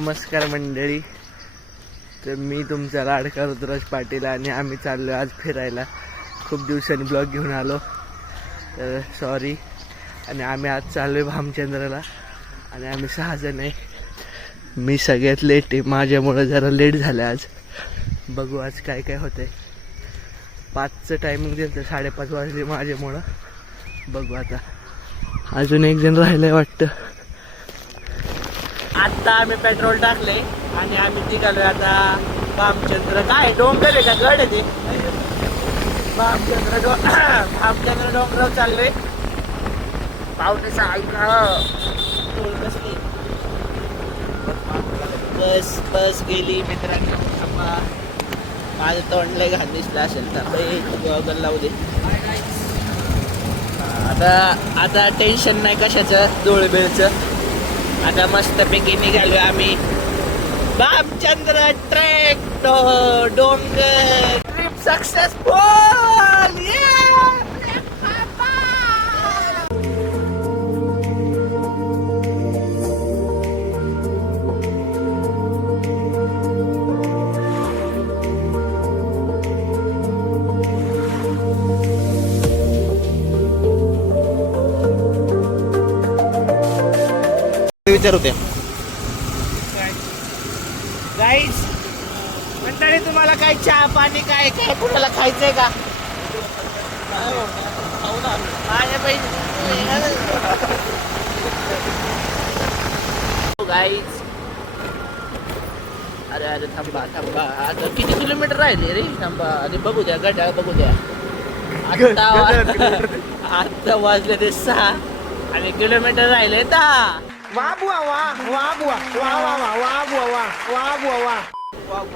नमस्कार मंडळी. तर मी तुमचा लाडका ऋतुराज पाटील आणि आम्ही चाललो आज फिरायला. खूप दिवसांनी ब्लॉग घेऊन आलो तर सॉरी. आणि आम्ही आज चाललो आहे भामचंद्रला आणि आम्ही 6 जण आहे. मी सगळ्यात लेट आहे, माझ्यामुळं जरा लेट झालं आज. बघू आज काय काय होतंय. 5चं टायमिंग दिलं तर 5:30 वाजले माझ्यामुळं. बघू आता. अजून एक जण राहिलंय वाटतं. आता आम्ही पेट्रोल टाकले आणि आम्ही निघालोय आता भामचंद्र. काय डोंगर आहे का गड आहे ते? भामचंद्र डोंगरावर चाललोय. पाहुणेचा ऐका कसली बस गेली मित्रांनो. माझं तोंड लय घाण दिसलं असेल तर गॉगल लावू दे. आता टेन्शन नाही कशाचं धुळबिळचं. आता मस्तपैकी निघालो आम्ही भामचंद्र ट्रेक डोंगर. Trip successful. विचार होते गाईज मंडळी, तुम्हाला काय चहा पाणी काय काय कुणाला खायचंय का? माझ्या गाईज. अरे थांबा आता किती किलोमीटर राहिले रे? थांबा अरे बघू द्या, गड्या बघू द्या. आता वाजले ते 6 आणि किलोमीटर राहिले 10.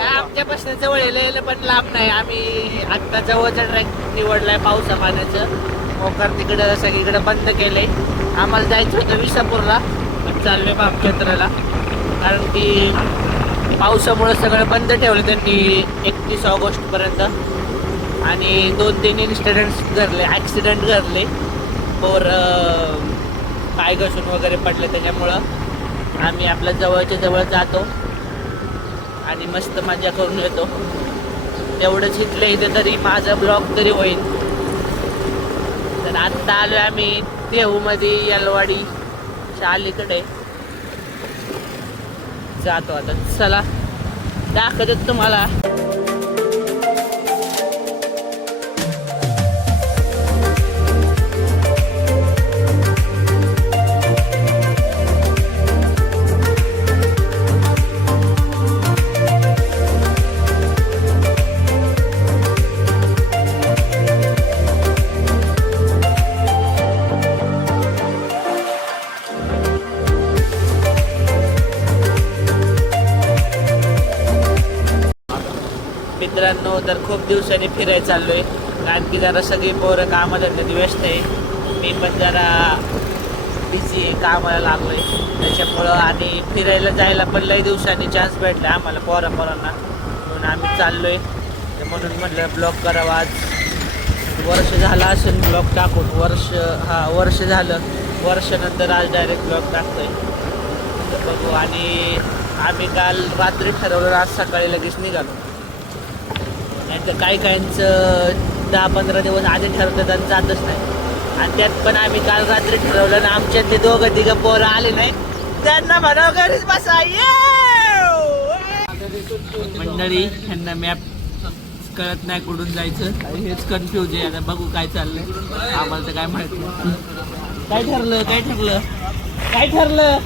आमच्यापासून जवळ येईल पण लांब नाही. आम्ही आत्ता जवळचा ट्रॅक निवडलाय पावसा पाण्याचं. मोकार तिकडं सगळीकडे बंद केलंय. आम्हाला जायचं होतं विसापूरला पण चाललोय भामचंद्रला. कारण की पावसामुळे सगळं बंद ठेवलं त्यांनी 31 ऑगस्टपर्यंत. आणि 2-3 ॲक्सिडेंट घडले. पाय घसरून वगैरे पडले. त्याच्यामुळं आम्ही आपल्या जवळच्या जवळ जातो आणि मस्त मजा करून येतो. तेवढंच इथल्या इथे तरी माझा ब्लॉग तरी होईल. तर आत्ता आलो आम्ही देहूमध्ये यलवाडी अलीकडे जातो. आता चला दाखवतो तुम्हाला. मित्रांनो, तर खूप दिवसांनी फिरायला चाललोय. कारण की जरा सगळी पोरं कामाधंद्यात व्यस्त आहे. मी पण जरा बिझी आहे, कामाला लागलोय त्याच्यामुळं. आणि फिरायला जायला पण लई दिवसांनी चान्स भेटला आम्हाला पोरांना. म्हणून आम्ही चाललोय. म्हणून म्हटलं ब्लॉग करावा. आज वर्ष झालं असेल ब्लॉग टाकून. वर्ष झालं. वर्षानंतर आज डायरेक्ट ब्लॉग टाकतोय. तर बघू. आणि आम्ही काल रात्री ठरवलं, आज सकाळी लगेच निघालो. नाही तर काहींचं 10-15 दिवस आधी ठरवतात आणि जातच नाही. आणि त्यात पण आम्ही काल रात्री ठरवलं ना, आमच्यातले 2-3 पोरं आले नाही. त्यांना म्हणावं घरीच बसा. मंडळी, ह्यांना मॅप कळत नाही कुठून जायचं. हेच कन्फ्यूज आहे. आता बघू काय चाललंय. आम्हाला तर काय माहित नाही. काय ठरलं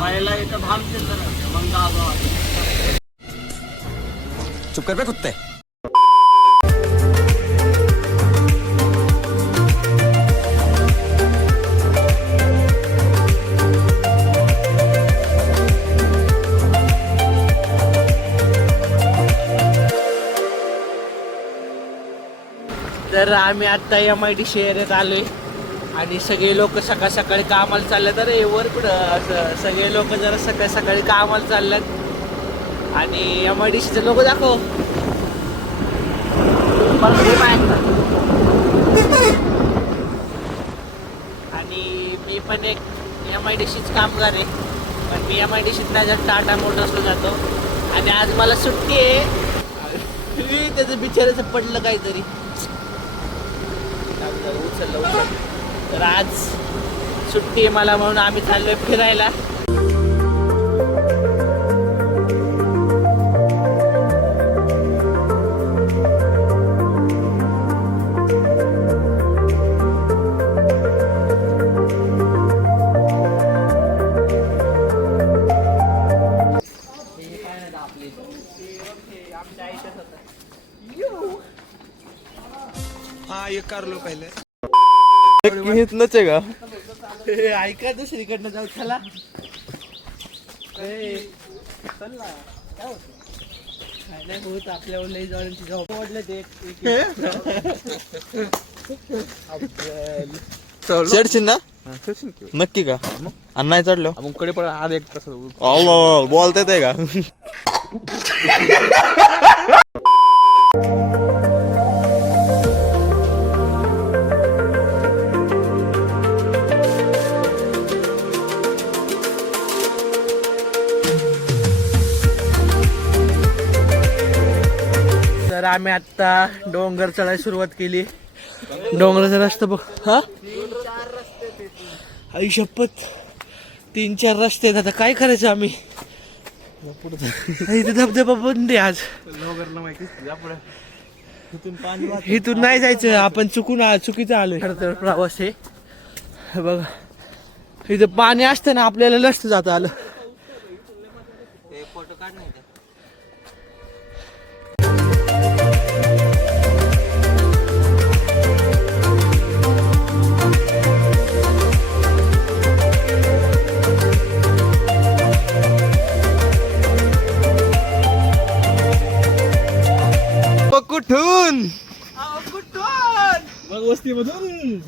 मला इथं भामचंद्र चुप कर बे कुत्ते. तर आम्ही आता MIDC एरियात आलोय आणि सगळे लोक सकाळ सकाळी कामाला चालले. तर वर कुठं असं सगळे लोक जरा सकाळी सकाळी कामाला चालल्यात. आणि MIDCचे लोक दाखव. आणि मी पण एक MIDCच कामगार आहे. पण मी MIDCत नाही जात, टाटा मोटर्सला जातो. आणि आज मला सुट्टी आहे. त्याचं बिचाराचं पडलं काहीतरी, उचल. तर आज सुट्टी आहे मला, म्हणून आम्ही चाललोय फिरायला. हा एक कारलो पहिले घेतलंच आहे का? ऐका दुसरीकडनं जाऊ, चला. चल ना, काय होतं? काय नाही होत, आपल्यावर लई जणांची झोप वाढलं ते. चढशील ना नक्की का? आणि नाही चढलो मग कडे पण आज एक तास बोलता येते का? तर आम्ही आता डोंगर चढायला सुरुवात केली. डोंगराचा रस्ता बघ. हा, आई शपथ, 3-4 रस्ते आहेत. आता काय करायचं आम्ही? इथे धबधबा बंद आहे आज. इथून नाही जायचं, आपण चुकीचं आलोय. खरं प्रवास आहे. हे बघा, इथं पाणी असतं ना, आपल्याला लष्ट जातं आलं. फोटो काढ नाही. कुठून मग वस्तीमधून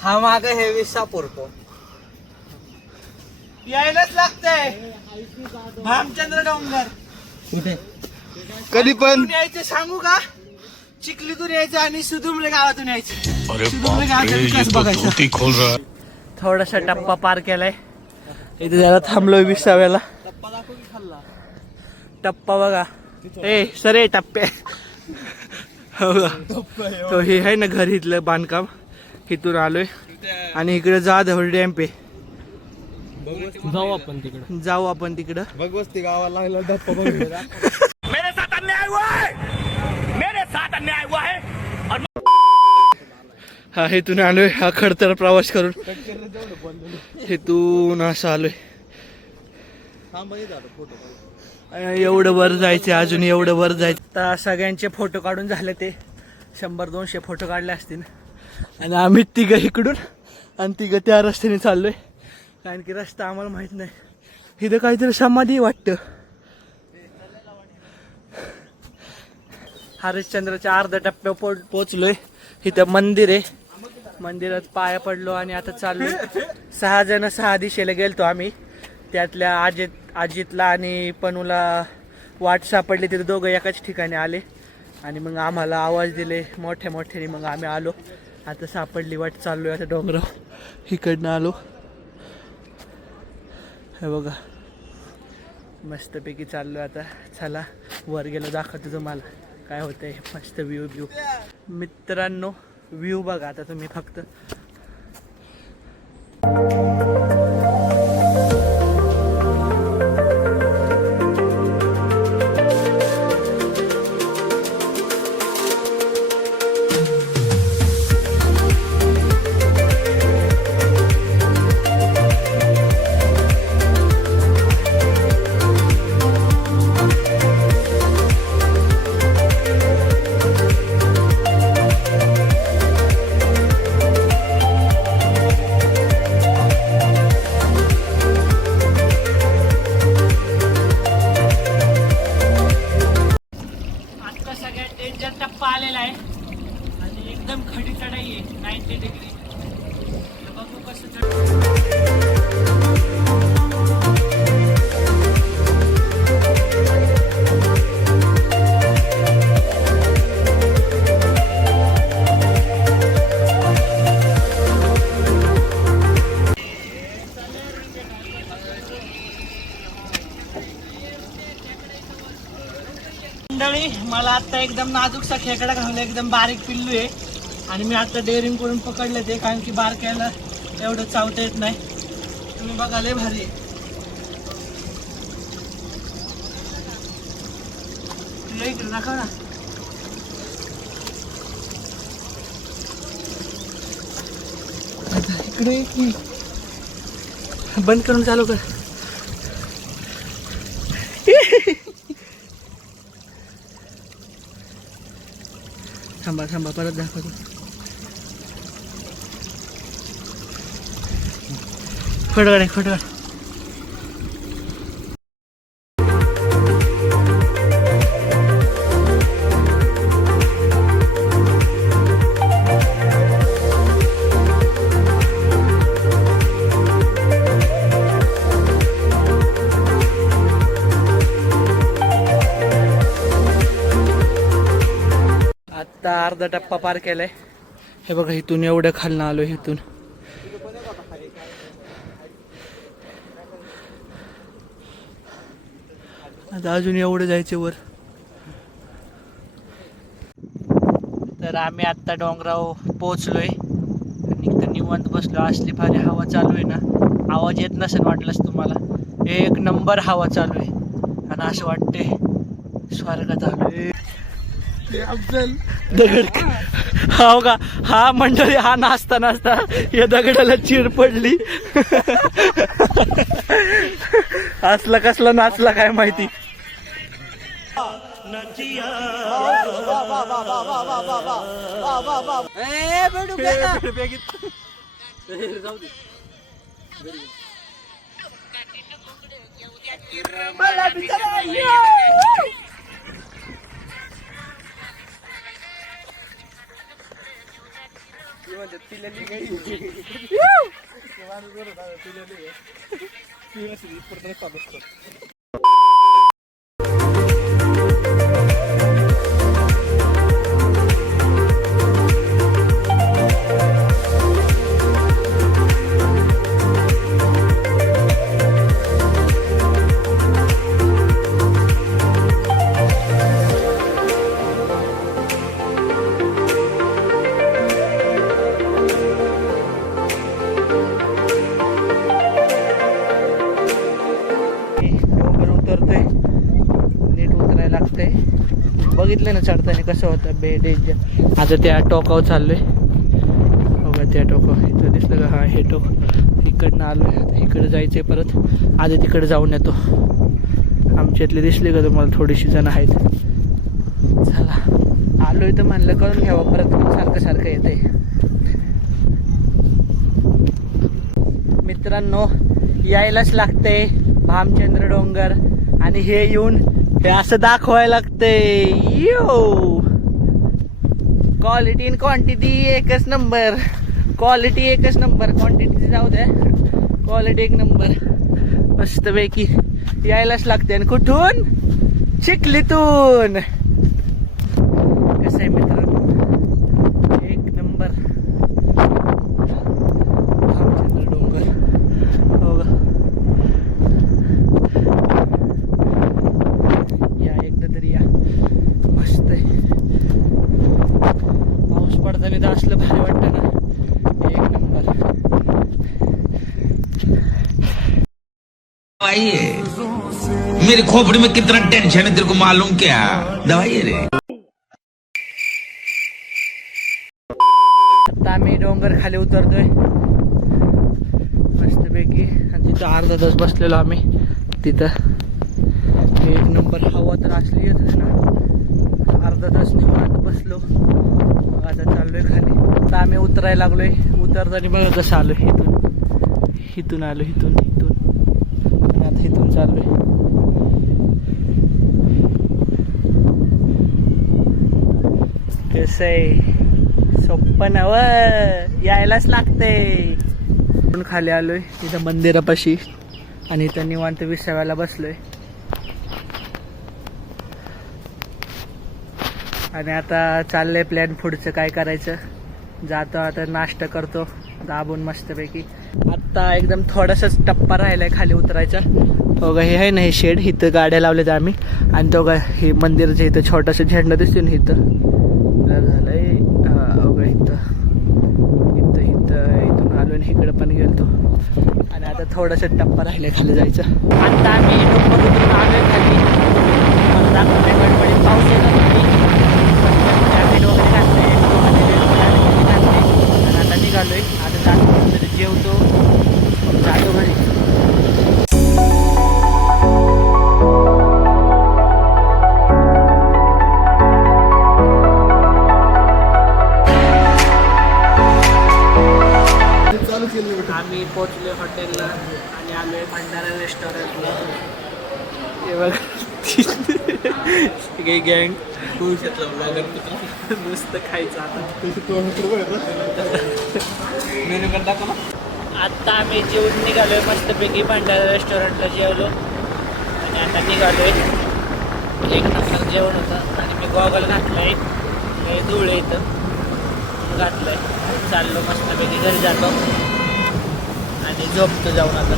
हा माग हे विसा पुरतो, यायलाच लागतंय. भामचंद्र डोंगर कुठे कधी पण यायचं सांगू का? चिखलीतून यायचं आणि सुदुमले गावातून यायचं. सुदुमले गावाचा विकास बघायचा. थोडासा टप्पा पार केलाय. इथे जरा थांबलोय 20व्याला. टप्पा बघा. ए सरे टप्पे. तो हे आहे ना घर, इथलं बांधकाम. इथून आलोय आणि इकडे जाधव डॅम्प आहे. जाऊ आपण तिकडं. बघ वस्ती गावाला लागला धप्पा बघ. हा, इथून आलोय. हा खडतर प्रवास करून इथून असं आलोय. एवढं वर जायचं, अजून एवढं वर जायचं. आता सगळ्यांचे फोटो काढून झाले, ते 100-200 फोटो काढले असतील. आणि आम्ही तिघं इकडून आणि तिघं त्या रस्त्याने चाललोय, कारण की रस्ता आम्हाला माहित नाही. इथं काहीतरी समाधी वाटतं. हरिश्चंद्राच्या अर्ध्या टप्प्यावर पोचलोय. इथं मंदिर आहे. मंदिरात पाया पडलो आणि आता चाललोय. 6 जण 6 दिशेला गेलतो आम्ही. त्यातल्या अजितला आणि पनूला वाट सापडली. तिथे दोघं एकाच ठिकाणी आले आणि मग आम्हाला आवाज दिले मोठ्याने. मग आम्ही आलो. आता सापडली वाट, चाललोय आता डोंगरावर. इकडनं आलो. हे बघा, मस्तपैकी चाललोय आता. चला वर गेलो, दाखवतो तुम्हाला काय होतंय. मस्त व्ह्यू मित्रांनो, व्ह्यू बघा आता तुम्ही फक्त. टप्पा आलेला आहे आणि एकदम खडी चढाई आहे 90 डिग्री. बघू कसं मंडळी, मला आता एकदम नाजूकसा खेकडा घालून एकदम बारीक पिल्लू आहे आणि मी आता डेअरिंग करून पकडले ते, कारण की बारक्याला एवढं चावता येत नाही. तुम्ही बघा लय भारी आहे. इकडे दाखव ना. इकडे बंद करून चालू कर. थांबा थांबा, परत दाखवतो. खोटं आहे, खोटं. आता अर्धा टप्पा पार केलाय. हे बघा, इथून एवढं खालनं आलो. इथून आता अजून एवढं जायचं वर. तर आम्ही आता डोंगरावर पोहोचलोय आणि इथं निवांत बसलो. असली भारी हवा चालू आहे ना, आवाज येत नसेल वाटलंच तुम्हाला. एक नंबर हवा चालू आहे आणि असं वाटते स्वर्गात आलोय. दगड हा का, हा मंडळी, हा नाचता नाचता या दगडाला चीर पडली. असला कसला नाचला काय माहिती. बघितलं ना चढताना कसं होतं बे डेंजर. आता त्या टोकावर चाललोय बघा, त्या टोकावर इथं दिसलं का, हा हे टोक. इकडनं आलोय, आता इकडं जायचंय परत. आधी तिकडे जाऊन येतो. आमच्यातले दिसले का तुम्हाला, थोडीशी जण आहेत. चला, आलोय तर म्हणलं करून घ्यावं, परत सारखं सारखं येते. मित्रांनो, यायलाच लागते भामचंद्र डोंगर आणि हे येऊन हे असं दाखवायला लागतंय. यो, क्वालिटी इन क्वांटिटी एकच नंबर. क्वालिटी एकच नंबर, क्वांटिटी जाऊ द्या, क्वालिटी एक नंबर. मस्तपैकी यायलाच लागते. आणि कुठून? चिखलीतून. कसं आहे मित्रांनो, एक नंबर भामचंद्र डोंगर. हो का, या एकदा तरी या. मस्त आहे. पाऊस पडताना तर असलं भारी वाटतं ना, एक नंबर. दवाई है मेरी खोपड़ी में, कितना टेंशन है तेरे को मालूम क्या? दवाई है रे. आता आम्ही डोंगर खाली उतरतोय मस्तपैकी. आणि तिथं अर्धा तास बसलेलो आम्ही तिथं. एक नंबर हवा तर असली येत होती ना. अर्धा तास निवांत बसलो. मग आता चाललोय खाली. आता आम्ही उतरायला लागलोय. उतरताना बघा कसं आलो. इथून आलो, इथून आणि आता इथून चाललोय. कसं आहे, सोप्पं नव, यायलाच लागते. खाली आलोय इथं मंदिरापाशी आणि इथं निवांत विसाव्याला बसलोय. आणि आता चाललंय प्लॅन पुढचं काय करायचं. जातो आता, नाश्ता करतो दाबून मस्तपैकी. आत्ता एकदम थोडासाच टप्पा राहिलाय खाली उतरायचा. हो का, हे आहे ना हे शेड, इथं गाड्या लावल्यात आम्ही. आणि तो का हे मंदिराच्या इथं छोटासा झेंडा दिसतो ना इथं झालंय. हो का इथं इथं इथं इथून आलो आणि इकडं पण गेलतो. आणि आता थोडासा टप्पा राहिला खाली जायचं. आता आम्ही डोंगर उतरून आलोय खाली. दाखवण्या गडबडीत पाऊस येत होती. जॅकेट वगैरे घातले आणि आता निघालोय. आता जातो जेवतो, जातो घरी. आम्ही पोचलो हॉटेलला आणि आलोय भंडारा रेस्टॉरंटला. हे बघा काही गँग नुसतं खायचं आता. मेनू कार्ड दाखव ना. आत्ता आम्ही जेवून निघालोय मस्तपैकी भंडारा रेस्टॉरंटला जेवलो आणि आता निघालोय. एक नंबर जेवण होतं आणि मी गॉगल घातलाय, धूळ इथं घातलंय. चाललो मस्तपैकी घरी जातो आणि झोपतो जाऊन आता.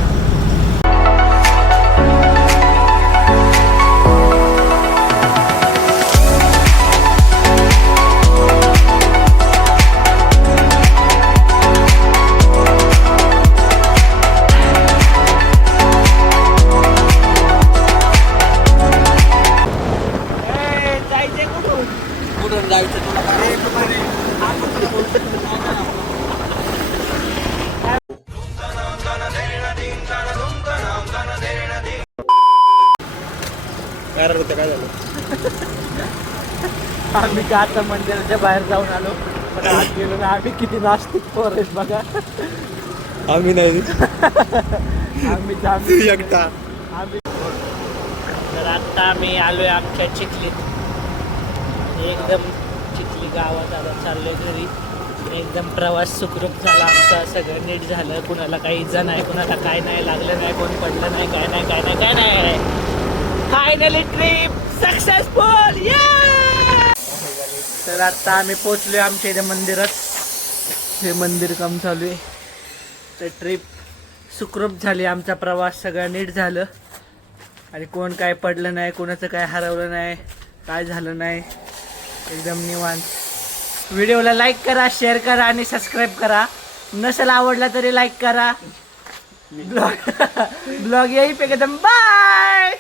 कुठून जायचं तुला? काय झालं? आम्ही का आता मंदिराच्या बाहेर जाऊन आलो, पण आज गेलो ना आम्ही. किती नास्तिक पोर आहेत बघा. आम्ही नाही आम्ही एकटा. आम्ही तर आत्ता आम्ही आलोय आमच्या चिखलीत. एकदम चिखली गावात आता चाललोय घरी. एकदम प्रवास सुखरूप झाला आमचा, सगळं नीट झालं. कुणाला काही इजा नाही, कुणाला काय नाही लागलं नाही, कोण पडलं नाही, काय नाही काय नाही काय नाही. Finally trip successful. तर आता आम्ही पोचलोय आमच्या इथे मंदिरात. हे मंदिर काम चालू आहे. तर ट्रिप सुखरूप झाली, आमचा प्रवास सगळं नीट झालं आणि कोण काय पडलं नाही, कोणाचं काय हरवलं नाही, काय झालं नाही. एकदम निवांत. व्हिडिओला लाईक करा, शेअर करा आणि सबस्क्राईब करा. नसेल आवडला तरी लाईक करा. ब्लॉग यही पे एकदम बाय.